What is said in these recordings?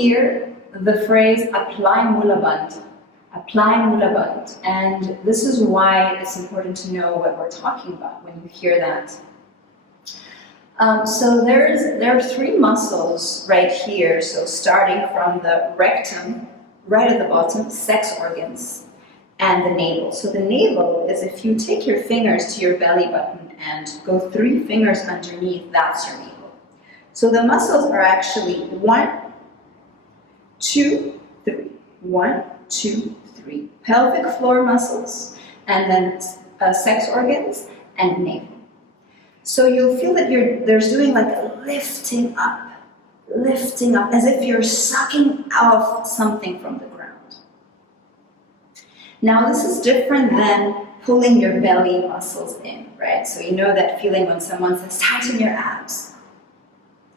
hear the phrase apply Mulabhand. Apply Mulabhand. And this is why it's important to know what we're talking about when you hear that. So there are three muscles right here. So starting from the rectum, right at the bottom, sex organs, and the navel. So the navel is, if you take your fingers to your belly button and go 3 fingers underneath, that's your navel. So the muscles are actually 1, 2, 3. 1, 2, 3. Pelvic floor muscles, and then sex organs and navel. So you'll feel that there's doing like a lifting up, as if you're sucking off something from the ground. Now this is different than pulling your belly muscles in, right? So you know that feeling when someone says, tighten your abs.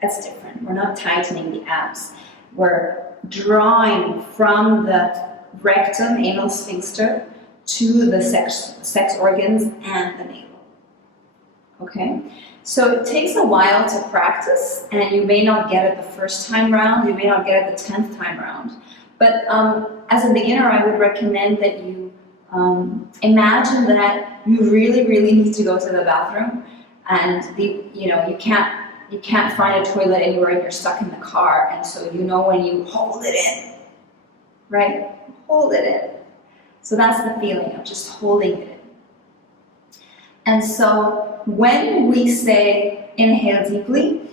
That's different. We're not tightening the abs. We're drawing from the rectum, anal sphincter, to the sex organs and the navel. Okay? So it takes a while to practice, and you may not get it the first time round, you may not get it the 10th time round. But as a beginner, I would recommend that you imagine that you really, really need to go to the bathroom, and you can't find a toilet anywhere and you're stuck in the car, and so you know when you hold it in, right? Hold it in. So that's the feeling of just holding it in. And so when we say inhale deeply,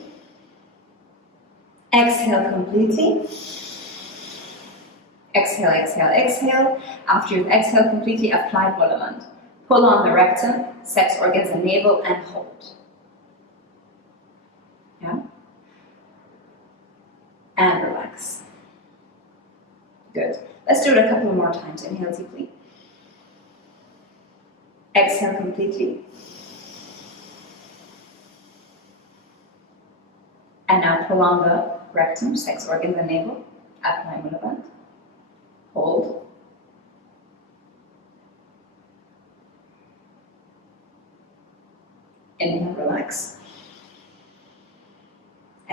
exhale completely, exhale, exhale, exhale. After you've exhaled completely, apply Mulabhand. Pull on the rectum, sex organs and navel, and hold. Yeah? And relax. Good. Let's do it a couple more times. Inhale deeply. Exhale completely. And now pull on the rectum, sex organs and navel. Apply Mulabhand. Hold. Inhale, relax.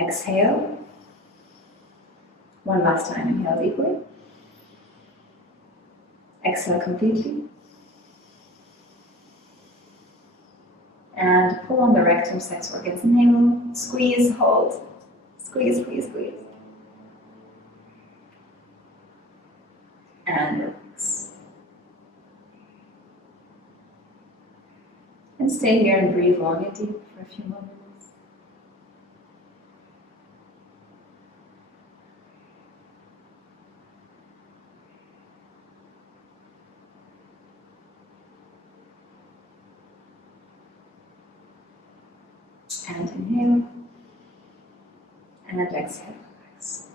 Exhale. One last time. Inhale deeply. Exhale completely. And pull on the rectum, sex organs and navel. Squeeze, hold. Squeeze, squeeze, squeeze. And relax. And stay here and breathe long and deep for a few moments. And inhale. And exhale, relax.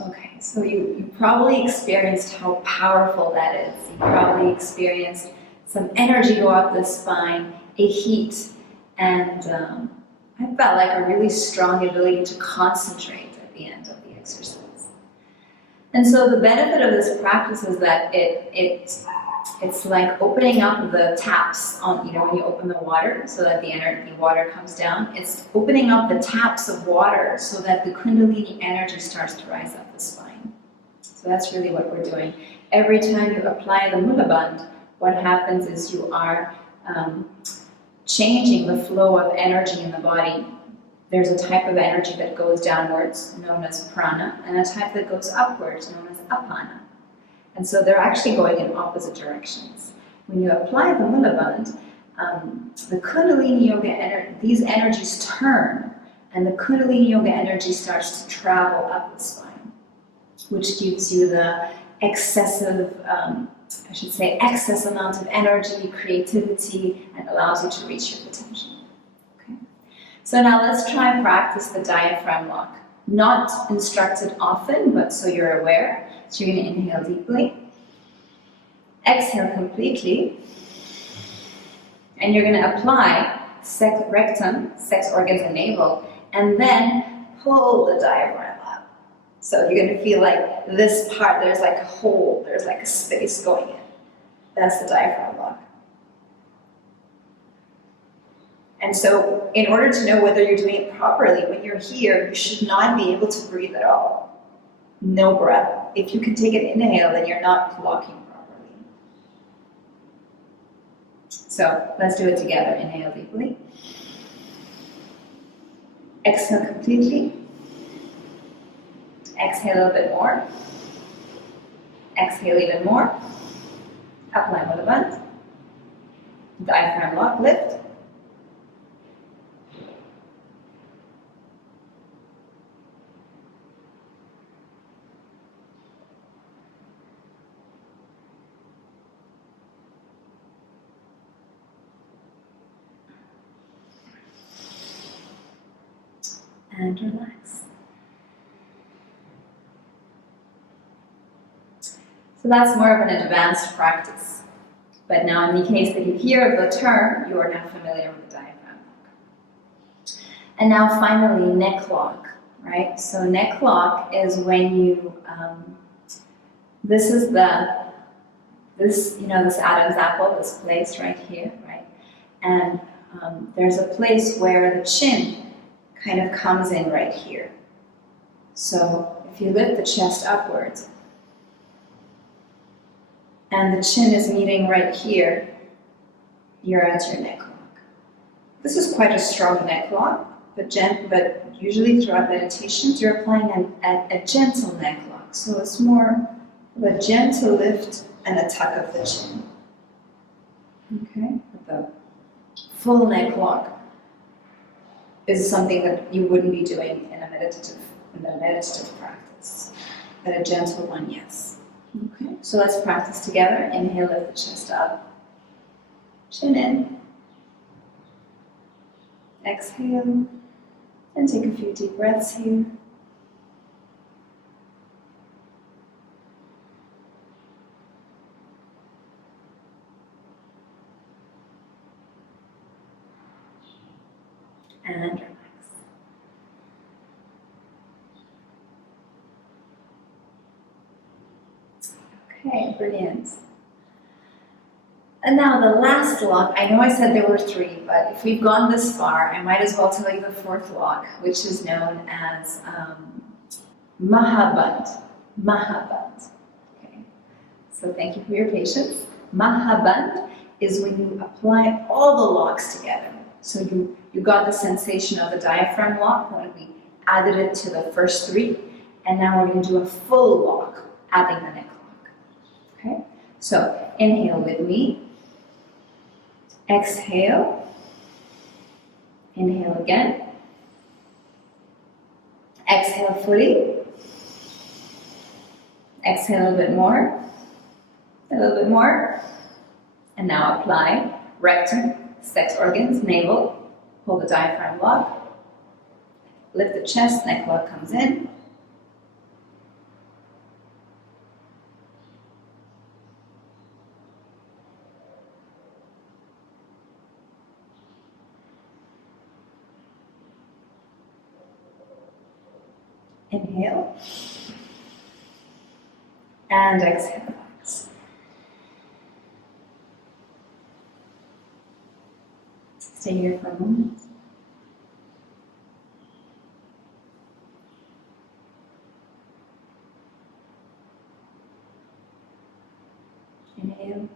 Okay, so you probably experienced how powerful that is. You probably experienced some energy go up the spine, a heat, and I felt like a really strong ability to concentrate at the end of the exercise. And so the benefit of this practice is that it's like opening up the taps on, when you open the water so that the water comes down. It's opening up the taps of water so that the Kundalini energy starts to rise up the spine. So that's really what we're doing. Every time you apply the Mulabhand, what happens is you are changing the flow of energy in the body. There's a type of energy that goes downwards, known as prana, and a type that goes upwards, known as apana. And so they're actually going in opposite directions. When you apply the Mulabhand, the Kundalini Yoga energy, these energies turn, and the Kundalini Yoga energy starts to travel up the spine, which gives you the excessive, excess amount of energy, creativity, and allows you to reach your potential. Okay. So now let's try and practice the diaphragm lock. Not instructed often, but so you're aware. So you're going to inhale deeply, exhale completely, and you're going to apply rectum, sex organs and navel, and then pull the diaphragm up. So you're going to feel like this part, there's like a hole, there's like a space going in. That's the diaphragm lock. And so in order to know whether you're doing it properly, when you're here, you should not be able to breathe at all. No breath. If you can take an inhale, then you're not blocking properly. So let's do it together. Inhale deeply. Exhale completely. Exhale a little bit more. Exhale even more. Apply Mulabhand. Diaphragm lock, lift. And relax. So that's more of an advanced practice. But now in the case that you hear the term, you are now familiar with the diaphragm lock. And now finally, neck lock, right? So neck lock is when you, this Adam's apple is placed right here, right? And there's a place where the chin kind of comes in right here. So if you lift the chest upwards, and the chin is meeting right here, you're at your neck lock. This is quite a strong neck lock, but usually throughout meditations, you're applying a gentle neck lock. So it's more of a gentle lift and a tuck of the chin. Okay, but the full neck lock is something that you wouldn't be doing in a meditative practice, but a gentle one, yes. Okay, so let's practice together. Inhale, lift the chest up, chin in. Exhale, and take a few deep breaths here. And relax. Okay, brilliant. And now the last lock, I know I said there were 3, but if we've gone this far, I might as well tell you the 4th lock, which is known as Mulabhand. Mulabhand. Okay. So thank you for your patience. Mulabhand is when you apply all the locks together. So you got the sensation of the diaphragm lock when we added it to the first 3, and now we're going to do a full lock, adding the neck lock. Okay? So inhale with me. Exhale. Inhale again. Exhale fully. Exhale a little bit more. A little bit more. And now apply rectum, sex organs, navel. Hold the diaphragm lock. Lift the chest, neck lock comes in. Inhale. And exhale, relax. Stay here for a moment. Inhale.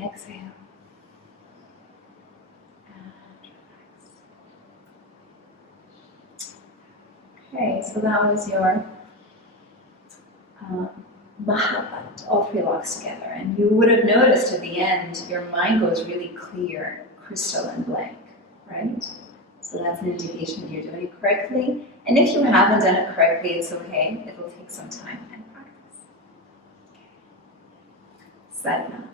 Exhale. Okay, so that was your Mulabhand, all 3 locks together. And you would have noticed at the end, your mind goes really clear, crystal and blank, right? So that's an indication that you're doing it correctly. And if you haven't done it correctly, it's okay. It will take some time and practice. Okay. Sadhana.